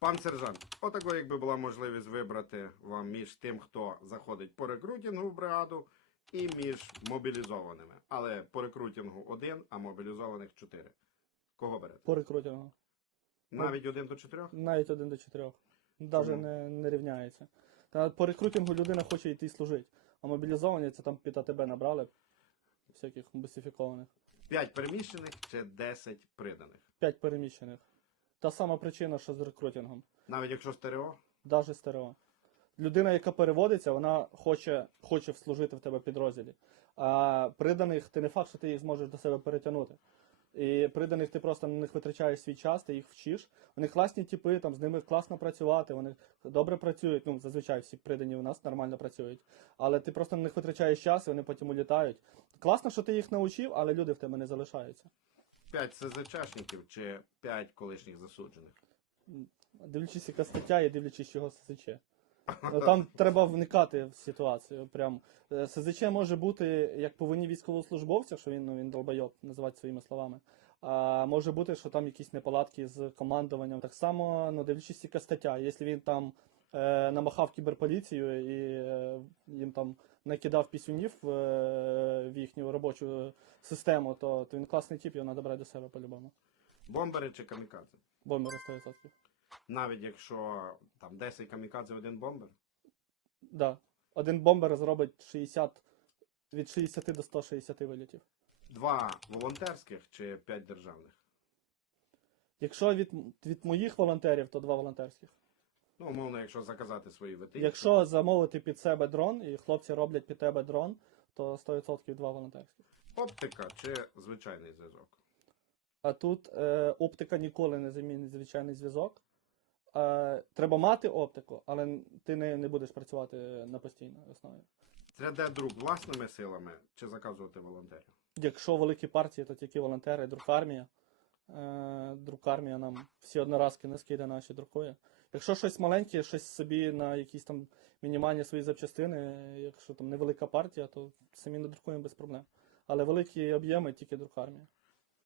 Пан сержант, отако, якби була можливість вибрати вам між тим, хто заходить по рекрутингу в бригаду, і між мобілізованими. Але по рекрутингу один, а мобілізованих чотири. Кого берете? По рекрутингу. Навіть один до чотирьох? Навіть один до чотирьох. Навіть Чому? не, не рівняється. Та по рекрутингу людина хоче йти служити. А мобілізовані це там під АТБ набрали всяких бусифікованих. П'ять переміщених чи 10 приданих. П'ять переміщених. Та сама причина, що з рекрутингом. Навіть якщо стерео, Даже стерео. Людина, яка переводиться, вона хоче, хоче служити в тебе підрозділі. А приданих ти не факт, що ти їх зможеш до себе перетягнути. І приданих ти просто на них витрачаєш свій час, ти їх вчиш. Вони класні типи, там з ними класно працювати, вони добре працюють. Ну, зазвичай всі придані у нас нормально працюють. Але ти просто на них витрачаєш час, і вони потім улітають. Класно, що ти їх навчив, але люди в тебе не залишаються. П'ять СЗЧшників чи п'ять колишніх засуджених. Дивлячись, яка стаття і дивлячись, чого СЗЧ. Ну, Там треба вникати в ситуацію. Прям Е, СЗЧ може бути як по вині військовослужбовця, що він ну він долбойоб, називати своїми словами. А може бути, що там якісь неполадки з командуванням. Так само, ну дивлячись, яка стаття. Якщо він там е, намахав кіберполіцію і е, їм там накидав пісюнів е, в їхню робочу систему, то, то він класний тип, його треба брати до себе по-любому. Бомбери чи камікадзе? Бомбери 100%. Навіть якщо там 10 камікадзе один бомбер. Да. Один бомбер зробить 60, від 60 до 160 вилітів. Два волонтерських чи п'ять державних. Якщо від, від моїх волонтерів, то два волонтерських. Ну, умовно, якщо заказати свої ВТІ. Якщо замовити під себе дрон, і хлопці роблять під тебе дрон, то 100% два волонтерських. Оптика чи звичайний зв'язок. А тут е, оптика ніколи не замінить звичайний зв'язок. Е, треба мати оптику, але ти не, не будеш працювати на постійній основі. Це де друк власними силами чи заказувати волонтерів? Якщо великі партії, то тільки волонтери, друкармія. Е, друкармія нам всі одноразки не скиде наші друкує. Якщо щось маленьке, щось собі на якісь там мінімальні свої запчастини, якщо там невелика партія, то самі надрукуємо без проблем. Але великі об'єми тільки друкармія.